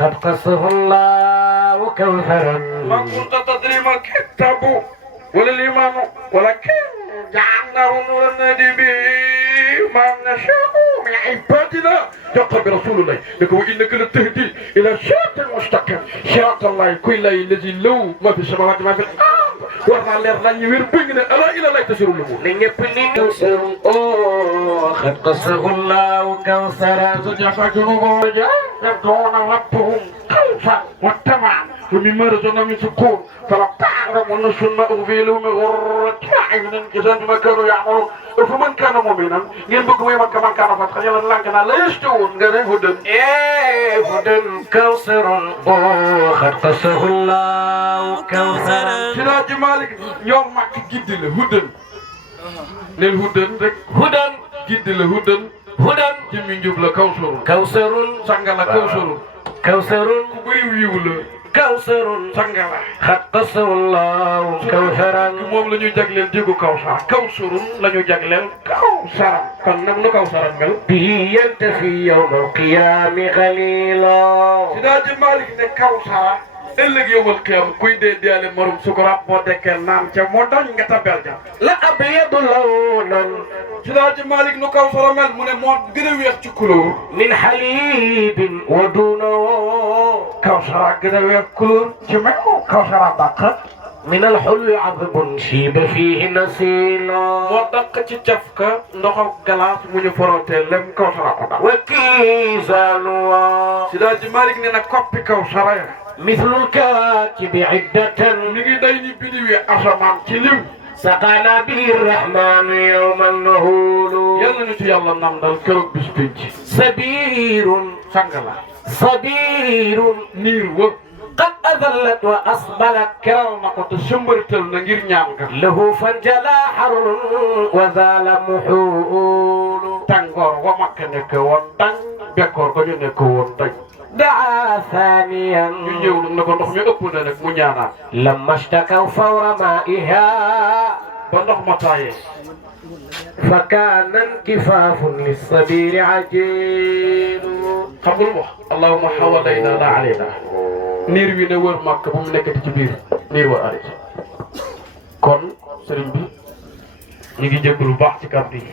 قد قصه الله كوثرا ما كنت تدري ما الكتاب ولا الإيمان ولكن جعلناه نورا نهدي به من نشاء من عبادنا يقول برسول الله لكن وإنك لتهدي إلى صراط مستقيم صراط الله كل الذي له ما في السماوات ما في الأرض warna leer nañ ñu wér bëgg na ala ila lay tasiru lu mu li ñëpp ni كوثر قد قصه الله كوثرا جنوب يدعون ربهم خوفا وطمعا ومما رزقناهم ينفقون فلا تعلم نفس ما أخفي لهم من غرة أعين جزاء بما كانوا يعملون فمن كان مؤمنا ينبغي من كان فاتقا يلا لكن لا يشتون غير هدى هدى كوثر قد قصه الله كوثرا سراج مالك يوم ما جد له هدى للهدى هدى جد له هدى هدى جمين جبل كوثر كوثر سانغالا كوثر كوثر بري ويولا كوثر سانغالا قد قصه الله كوثرا moom la ñu jagleel jéego kawsar kawsurun la ñu jagleel kawsar kon nag nu kawsar mel به ينتفي يوم القيام خليلا Sidaaji Malik ne kawsar ëllëg yowal qiyam kuy dee deele marum sukuraat boo dekkee naan ca moo doñ nga tabel ja لا أبيض لونا Sidaaji Malik nu kawsar mel mu ne moo gën a weex ci couleur من حليب ودونه kawsar gën a weex couleur ci meew kawsar dàq من الحلو عذب شيب فيه نسيلا moo dàq ci cafka ndoxam galaas mu ñu forotee lem kawsar ko dàq وكيزانوا Sidaaji Malik ne na koppi kawsar ya مثل الكواكب عدة mi ngi day ni bidiwi asamaan ci lim سقانا به الرحمن يوما نهول yàlla ñu ci yàlla nam dal keroog bis pénc سبير sangala صبير niir wa قد أذلت وأصبلت keral na ko te sëmbërtal na ngir ñaan nga له فانجلى حر وزال محول tàngoor wa makk nekk woon dañ bekkoor ga ñu nekk woon dañ دعا ثانيا ñu ñëw nag na ko ndox mi ëpp na nag mu ñaanaat لما اشتكوا فور مائها ba ndox ma taayee فكان انكفاف للصبير عجيل xam nga lu wax allahumma hawalayna la alayna niir wi ne wër màkk bu mu nekkati ci biir niir wa arrêté kon sëriñ bi ñu ngi jégg lu baax ci kàddu yi